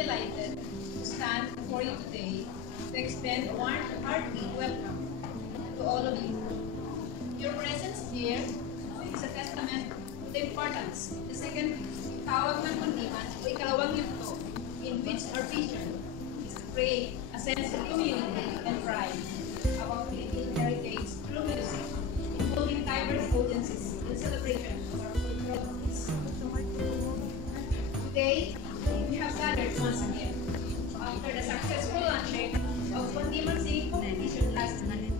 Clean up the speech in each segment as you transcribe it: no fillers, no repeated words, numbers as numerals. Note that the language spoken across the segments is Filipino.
delighted to stand before you today to extend a warm, hearty welcome to all of you. Your presence here is a testament to the importance the second tawag ng Kundiman o ikalawang yugto in which our vision is to create a sense of community and pride about Philippine heritage through music, including diverse audiences in celebration of our cultural roots. Today, we have gathered once again after the successful launching of Kundiman Singing Competition last month.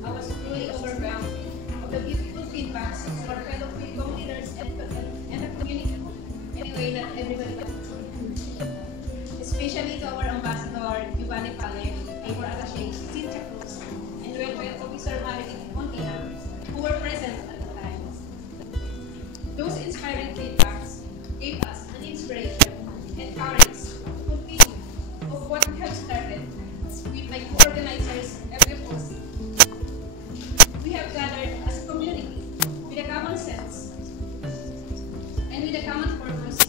I was truly overwhelmed of the beautiful feedbacks of our fellow Philippine leaders and the community in a way that everybody got. Especially to our Ambassador Giovanni Pale, our Attaché Cynthia Cruz, and Welfare Officer Marilyn Montina, who were present at the time. Those inspiring feedbacks gave us an inspiration and courage to continue of what we have started with my co-organizers every post. We have gathered as a community with a common sense and with a common purpose,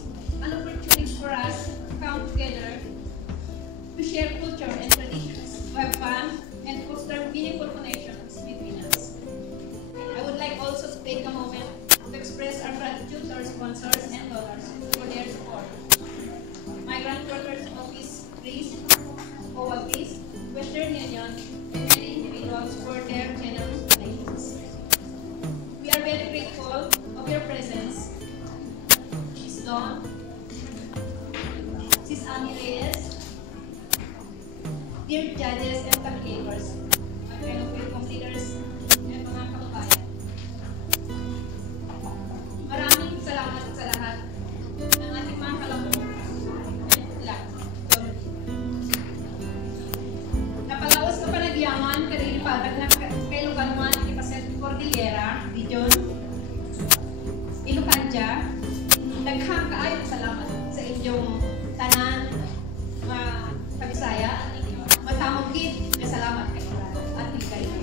an opportunity for us to come together to share culture and traditions, to have fun, and foster meaningful connections between us. I would like also to take a moment to express our gratitude to our sponsors and donors for their support. Migrant Workers Office, Greece, OWA Greece, Western Union, and many individuals for their generous donations. We are very grateful of your presence, Ms. Dawn, Ms. Ami Reyes, dear judges and tablators, my fellow Philippine leaders, and mga kababayan. Maraming salamat sa lahat ng ating mga kalambong and lahat. Napalaos ka pa nagyaman, karilipadag na kay Luganuan, Ipaset Cordillera, Region, Ilucandia. Daghang kaayong salamat sa inyong tanan, Pag-Bisaya, matamugkit na salamat kayo at higay kayo.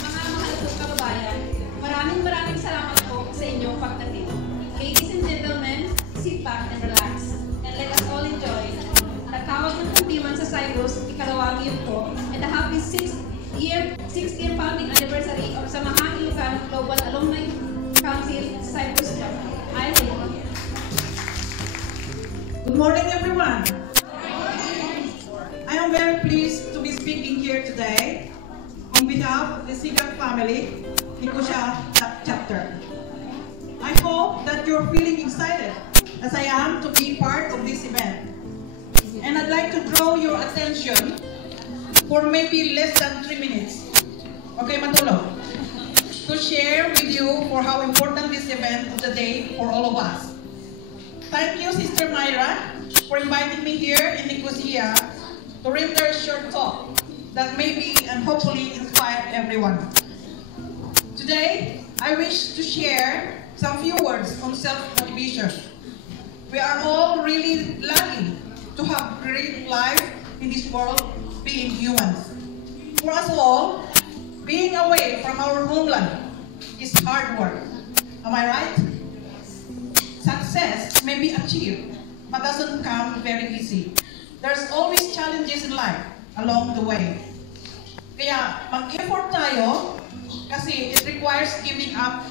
Mga mahal kong kababayan, maraming salamat po sa inyong pagdating. Ladies and gentlemen, sit back and relax and let us all enjoy the tawag ng Kundiman sa Cyprus, ikalawang yugto, and the happy 6th founding anniversary of Samahang Ilocano Global Alumni Council Cyprus Germany. Good morning, everyone. I am very pleased to be speaking here today on behalf of the Sigak family, Nicosia chapter. I hope that you're feeling excited as I am to be part of this event. And I'd like to draw your attention for maybe less than 3 minutes. Okay, matulog. To share with you for how important this event of the day for all of us. Thank you, Sister Myra, for inviting me here in Nicosia to render a short talk that maybe and hopefully inspire everyone. Today, I wish to share some few words on self-motivation. We are all really lucky to have great life in this world, being humans. For us all, being away from our homeland is hard work. Am I right? Success may be achieved, but doesn't come very easy. There's always challenges in life along the way. Kaya mag-effort tayo kasi it requires giving up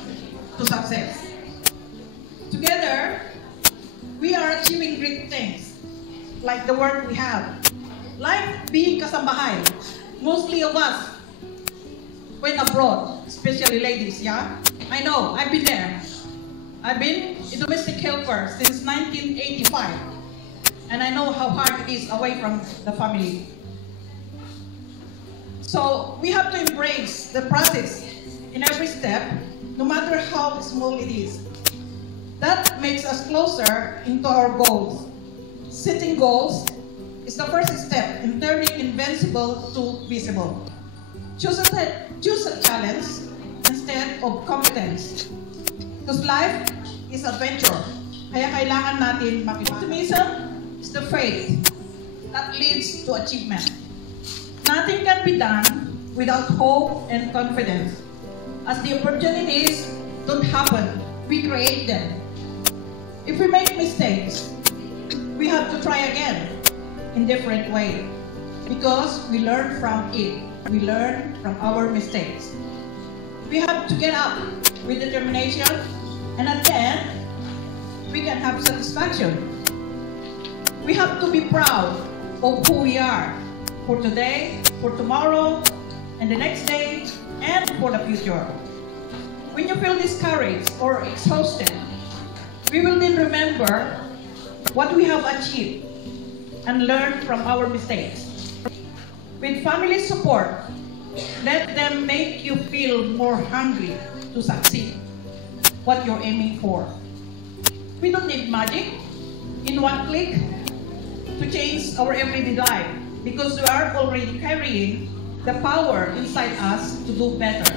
to success. Together, we are achieving great things, like the work we have. Like being kasambahay. Mostly of us went abroad, especially ladies, yeah? I know, I've been there. I've been a domestic helper since 1985, and I know how hard it is away from the family. So we have to embrace the process in every step, no matter how small it is. That makes us closer into our goals. Setting goals is the first step in turning invincible to visible. Choose a challenge instead of competence. Because life is adventure. Kaya kailangan natin optimism is the faith that leads to achievement. Nothing can be done without hope and confidence. As the opportunities don't happen, we create them. if we make mistakes, we have to try again in different way because we learn from it. We learn from our mistakes. We have to get up with determination, and at the end, we can have satisfaction. We have to be proud of who we are for today, for tomorrow, and the next day, and for the future. When you feel discouraged or exhausted, we will then remember what we have achieved and learn from our mistakes. With family support, let them make you feel more hungry to succeed what you're aiming for. We don't need magic in one click to change our everyday life because we are already carrying the power inside us to do better.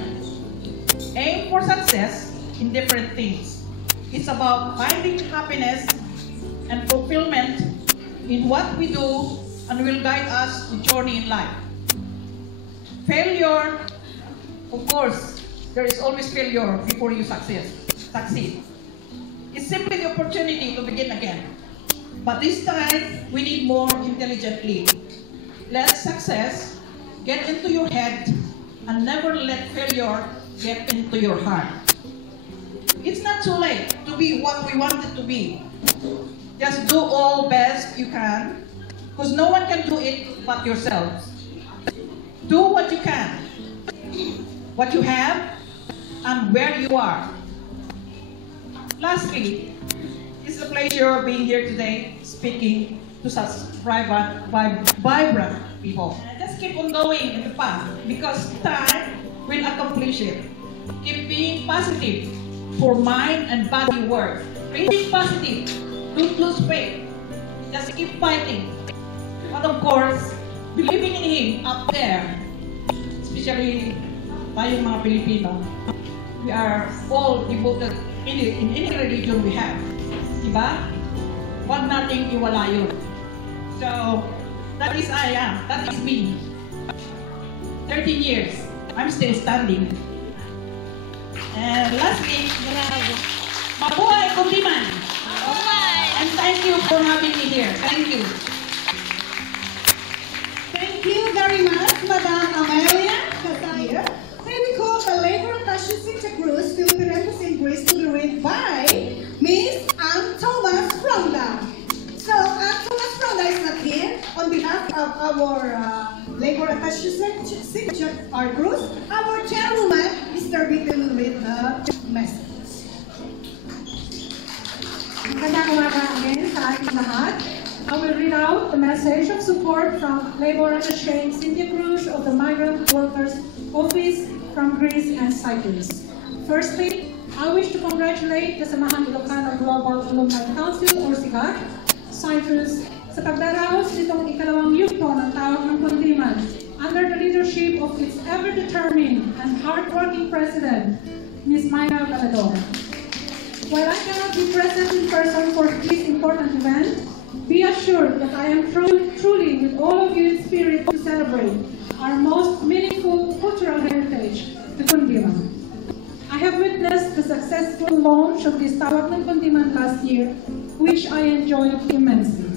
Aim for success in different things. It's about finding happiness and fulfillment in what we do and will guide us to journey in life. Failure, of course, there is always failure before you succeed. It's simply the opportunity to begin again. But this time, we need more intelligently. Let success get into your head and never let failure get into your heart. It's not too late to be what we wanted to be. Just do all best you can, because no one can do it but yourselves. Do what you can, what you have, and where you are. Lastly, it's a pleasure being here today, speaking to such vibrant people. Just keep on going in the path, because time will accomplish it. Keep being positive for mind and body work. Being positive, don't lose faith. Just keep fighting. But of course, believing in Him up there, especially tayong mga Pilipino, we are all devoted in any religion we have. Diba? Huwag nating iwala yun. So, that is I am. That is me. 13 years. I'm still standing. And lastly, mabuhay Kundiman! And thank you for having me here. Thank you. Thank you very much, Madam Amelia Casaya. May we call the Labor Attaché Santa Cruz, Philippine Embassy in Greece, to be read by Miss Ann Thomas Fronda. So, Ann Thomas Fronda is not here. On behalf of our Labor Attaché Santa Cruz, our chairwoman, Mr. Vicky, will read the message. Magandang umaga again sa ating lahat. I will read out the message of support from Labor Attaché Cynthia Cruz of the Migrant Workers Office from Greece and Cyprus. Firstly, I wish to congratulate the Samahan Ilocano Global Alumni Council or SIGAC, Cyprus, sa pagdaraos nitong ikalawang yugto ng Tawag ng Kundiman under the leadership of its ever-determined and hard-working president, Ms. Mayra Galador. While I cannot be present in person for this important event, be assured that I am truly with all of you in spirit to celebrate our most meaningful cultural heritage, the Kundiman. I have witnessed the successful launch of this Tawag ng Kundiman last year, which I enjoyed immensely.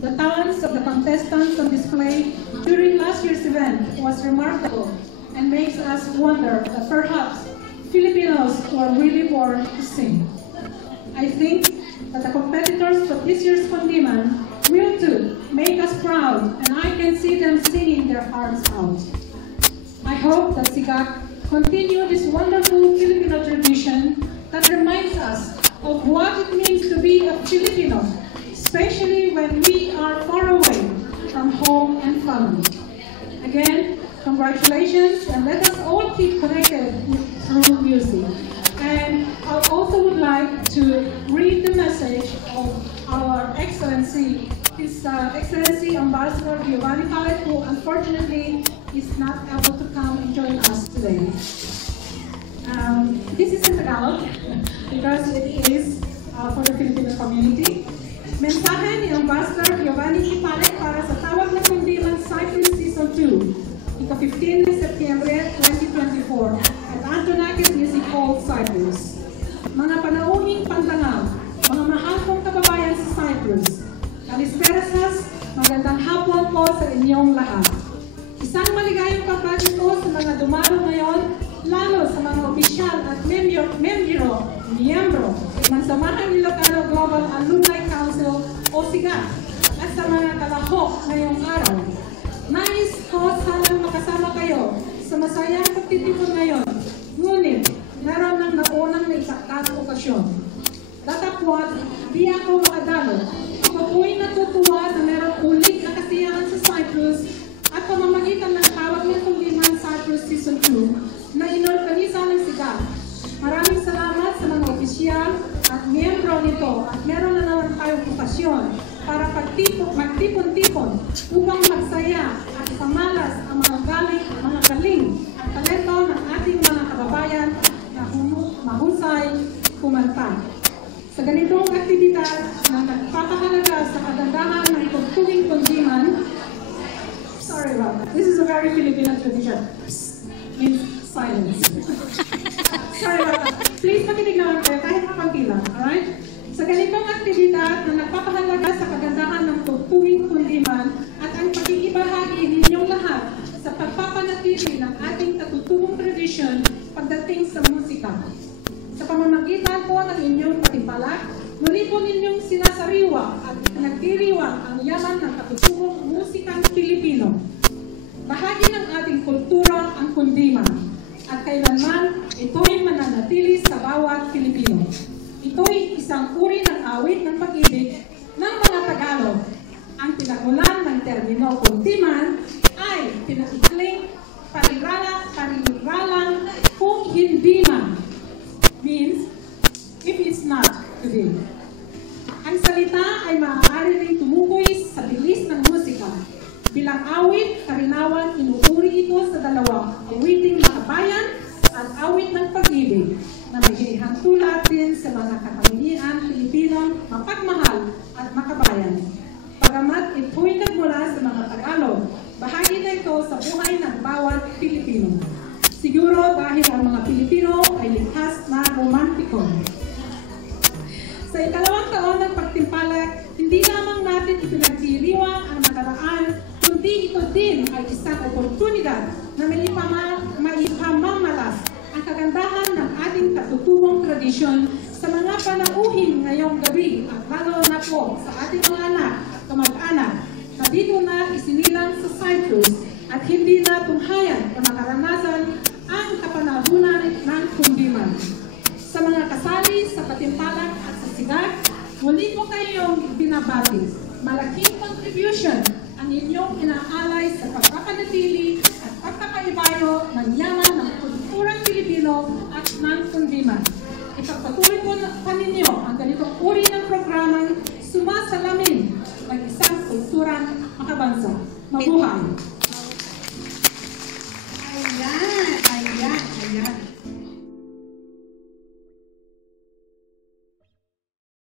The talents of the contestants on display during last year's event was remarkable and makes us wonder that perhaps Filipinos were really born to sing. I think that the competitors of this year's Kundiman will too make us proud, and I can see them singing their hearts out. I hope that SIGAC continue this wonderful Filipino tradition that reminds us of what it means to be a Filipino, especially when we are far away from home and family. Again, congratulations, and let us all keep connected through music. And I also would like to read the message of our Excellency, His Excellency Ambassador Giovanni Palet, who unfortunately is not able to come and join us today. This is in Tagalog because it is for the Filipino community. Mensahe ni Ambassador Giovanni Palet para sa Tawag ng Kundiman Cyprus Season 2, ika-15 de Setyembre 2024 at Antonakis Music Hall, Cyprus. Mga panauhing pantangaw, mga mahal mga opisyal at miyembro ng Samahan Ilocano Global Alumni Council o SIGAC at sa mga kalahok ngayong araw. Nais ko sanang makasama kayo sa masayang pagtitipon ngayon, ngunit meron ng naunang na isakat okasyon. Datapwat, di ako makadalo. Ako po'y natutuwa na meron ulit na kasiyahan sa Cyprus at pamamagitan ng tawag ng Kundiman Cyprus Season 2 na inorganisa ng SIGAC. Maraming salamat sa mga opisyal at miyembro nito at meron na naman tayong okasyon para magtipon-tipon upang magsaya at pamalas ang mga galing at talento ng ating mga kababayan na mahusay kumanta. Sa ganitong aktibidad na nagpapahalaga sa kagandahan ng tugtuging kundiman, sorry about that, this is a very Filipino tradition, means silence. Sorry about that. Please makinig naman kayo kahit mapanti lang, alright? Sa ganitong aktibidad na nagpapahalaga sa kagandahan ng tugtuging kundiman at ang pag-iibahagi ninyong lahat sa pagpapanatili ng ating katutubong tradisyon pagdating sa musika. Sa pamamagitan po ng inyong patimpalak, muli po ninyong sinasariwa at nagdiriwang ang yaman ng katutubong musikang Pilipino. Bahagi ng ating kultura ang kundiman at kailanman ito'y mananatili sa bawat Pilipino. Ito'y isang uri ng awit ng pag-ibig ng mga Tagalog. Ang pinagmulan ng termino kundiman ay pinaikling pariralang kung hindi man, means if it's not today. Ang salita ay maaari ring tumukoy sa bilis ng musika. Bilang awit, karinawan, inuuri ito sa dalawang awiting makabayan at awit ng pag-ibig na may hantulad din sa mga kapamilyan Pilipinong mapagmahal at makabayan. Pagamat ito'y nagmula sa mga Tagalog, bahagi na ito sa buhay ng bawat Pilipino. Siguro dahil ang mga Pilipino ay likhas na romantiko. Sa ikalawang taon ng pagtimpalak, hindi lamang natin ipinagdiriwang ang nakaraan, kundi ito din ay isang oportunidad na maipamamalas ang kagandahan ng ating katutubong tradisyon sa mga panauhin ngayong gabi at lalo na po sa ating mga anak at kamag-anak na dito na isinilang sa Cyprus at hindi na tunghayan o nakaranasan ang kapanahunan ng kundiman. Sa mga kasali sa patimpalak at sa SIGAC, muli po kayong binabati. Malaking contribution ang inyong inaalay sa pagpapanatili at pagkakaibayo ng yaman ng kulturang Pilipino at ng kundiman. Ipagpatuloy po pa ninyo ang ganitong uri ng programang sumasalamin ng isang kulturang makabansa. Mabuhay! Ayan.